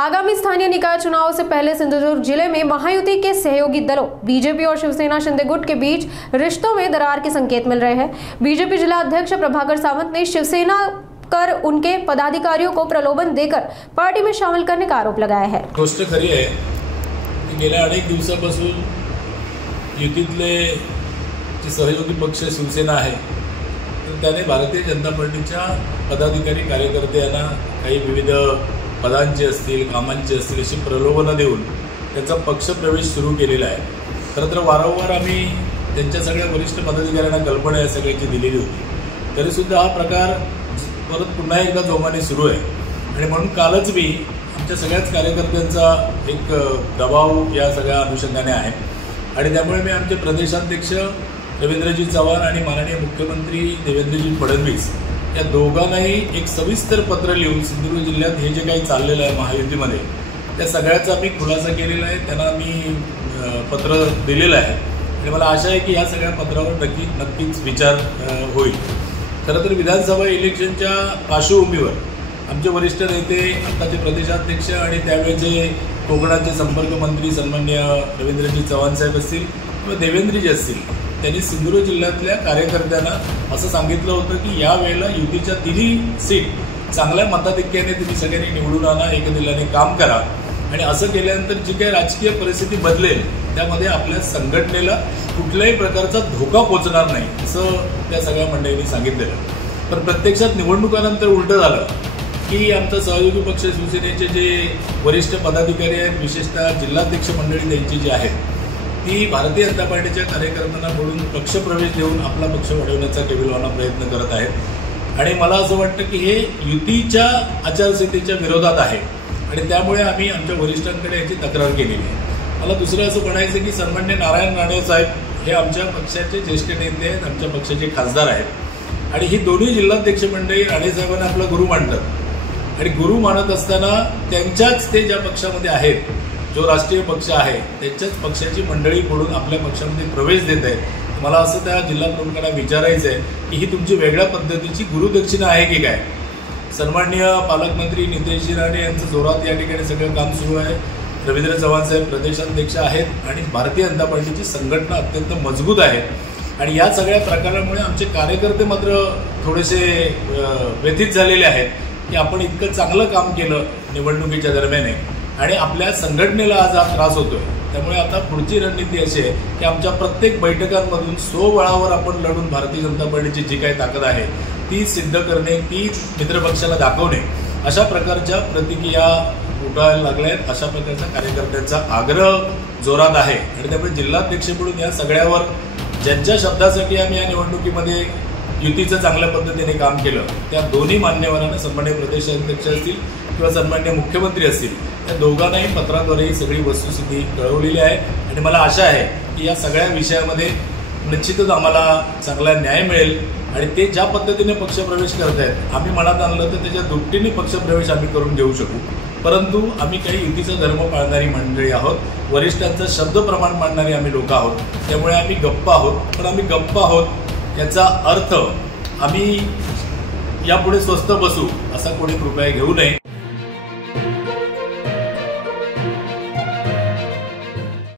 आगामी स्थानीय निकाय चुनाव से पहले सिंधुदुर्ग जिले में महायुति के सहयोगी दलों बीजेपी और शिवसेना शिंदे गुट के बीच रिश्तों में दरार के संकेत मिल रहे हैं। बीजेपी जिला अध्यक्ष प्रभाकर सावंत ने शिवसेना कर उनके पदाधिकारियों को प्रलोभन देकर पार्टी में शामिल करने का आरोप लगाया है। गोष्ट खरी आहे की गेल्या अनेक दिवसापासून युतीतले जे सहयोगी पक्ष शिवसेना आहे तर त्याने भारतीय जनता पार्टीच्या पदाधिकारी कार्यकर्त्यांना काही विविध पदांचे असतील कामांचे असतील अशी प्रलोभनं देऊन त्याचा पक्ष प्रवेश सुरू केलेला आहे। खरं तर वारंवार आम्ही त्यांच्या सगळ्या वरिष्ठ पदाधिकाऱ्यांना कल्पना या सगळ्याची दिलेली होती, तरीसुद्धा हा प्रकार परत पुन्हा एकदा जोमाने सुरू आहे आणि म्हणून कालच मी आमच्या सगळ्याच कार्यकर्त्यांचा एक दबाव या सगळ्या अनुषंगाने आहे आणि त्यामुळे मी आमचे प्रदेशाध्यक्ष रवींद्रजी चव्हाण आणि माननीय मुख्यमंत्री देवेंद्रजी फडणवीस या दोघांनाही एक सविस्तर पत्र लिहून सिंधुदुर्ग जिल्ह्यात हे जे काही चाललेलं आहे महायुतीमध्ये त्या सगळ्याचा मी खुलासा केलेला आहे, त्यांना मी पत्र दिलेलं आहे आणि मला आशा आहे की या सगळ्या पत्रावर नक्कीच विचार होईल। खरं तर विधानसभा इलेक्शनच्या पार्श्वभूमीवर आमचे वरिष्ठ नेते आत्ताचे प्रदेशाध्यक्ष आणि त्यावेळेचे कोकणाचे संपर्क मंत्री सन्माननीय रवींद्रजी चव्हाण साहेब असतील किंवा देवेंद्रजी असतील त्यांनी सिंधुदुर्ग जिल्ह्यातल्या कार्यकर्त्यांना असं सांगितलं होतं की या वेळेला युतीच्या तिन्ही सीट चांगल्या मताधिक्याने तुम्ही सगळ्यांनी निवडून आणा, एकदिलाने काम करा आणि असं केल्यानंतर जी काही राजकीय परिस्थिती बदलेल त्यामध्ये आपल्या संघटनेला कुठल्याही प्रकारचा धोका पोचणार नाही असं त्या सगळ्या मंडळींनी सांगितलेलं। पण प्रत्यक्षात निवडणुकानंतर उलटं झालं की आमचा सहयोगी पक्ष शिवसेनेचे जे वरिष्ठ पदाधिकारी आहेत, विशेषतः जिल्हाध्यक्ष मंडळी त्यांची जी आहेत ती भारतीय जनता पार्टीच्या कार्यकर्त्यांना बोलून पक्षप्रवेश देऊन आपला पक्ष वाढवण्याचा केविलवाना प्रयत्न करत आहेत आणि मला असं वाटतं की हे युतीच्या आचारसंहितेच्या विरोधात आहे आणि त्यामुळे आम्ही आमच्या वरिष्ठांकडे याची तक्रार केलेली आहे। मला दुसरं असं म्हणायचं की सन्माननीय नारायण राणे साहेब हे आमच्या पक्षाचे ज्येष्ठ नेते आहेत, आमच्या पक्षाचे खासदार आहेत आणि ही दोन्ही जिल्हाध्यक्ष मंडळी राणे साहेबांना आपला गुरु मानतात आणि गुरु मानत असताना त्यांच्याच ते ज्या पक्षामध्ये आहेत जो राष्ट्रीय पक्ष आहे त्यांच्याच पक्षाची मंडळी कडून आपल्या पक्षामध्ये प्रवेश देत आहेत। मला असं त्या जिल्हा प्रमुखांना विचारायचं आहे की ही तुमची वेगळ्या पद्धतीची गुरुदक्षिणा आहे की काय। सन्माननीय पालकमंत्री नितेशजी राणे यांचं जोरात या ठिकाणी सगळं काम सुरू आहे। रवींद्र चव्हाण साहेब प्रदेशाध्यक्ष आहेत आणि भारतीय जनता पार्टीची संघटना अत्यंत मजबूत आहे आणि या सगळ्या प्रकारामुळे आमचे कार्यकर्ते मात्र थोडेसे व्यथित झालेले आहेत की आपण इतकं चांगलं काम केलं निवडणुकीच्या दरम्यान आणि आपल्या संघटनेला आज हा त्रास होतोय। त्यामुळे आता पुढची रणनीती अशी आहे की आमच्या प्रत्येक बैठकांमधून स्वबळावर आपण लढून भारतीय जनता पार्टीची जी काही ताकद आहे ती सिद्ध करणे, ती मित्रपक्षाला दाखवणे अशा प्रकारच्या प्रतिक्रिया उठायला लागल्या आहेत। अशा प्रकारच्या कार्यकर्त्यांचा आग्रह जोरात आहे आणि त्यामुळे जिल्हाध्यक्ष म्हणून या सगळ्यावर ज्यांच्या शब्दासाठी आम्ही या निवडणुकीमध्ये युतीचं चांगल्या पद्धतीने काम केलं त्या दोन्ही मान्यवरांना सन्माननीय प्रदेशाध्यक्ष असतील किंवा सन्माननीय मुख्यमंत्री असतील त्या दोघांनाही पत्राद्वारे ही सगळी वस्तुस्थिती कळवलेली आहे आणि मला आशा आहे की या सगळ्या विषयामध्ये निश्चितच आम्हाला चांगला न्याय मिळेल आणि ते ज्या पद्धतीने पक्षप्रवेश करत आहेत आम्ही मनात आणलं तर त्याच्या दुपटीने पक्षप्रवेश आम्ही करून घेऊ शकू, परंतु आम्ही काही युतीचा धर्म पाळणारी मंडळी आहोत, वरिष्ठांचं शब्दप्रमाण मांडणारी आम्ही लोक आहोत, त्यामुळे आम्ही गप्प आहोत। पण आम्ही गप्प आहोत याचा अर्थ आम्ही यापुढे स्वस्थ बसू असा कोणी कृपया घेऊ नये।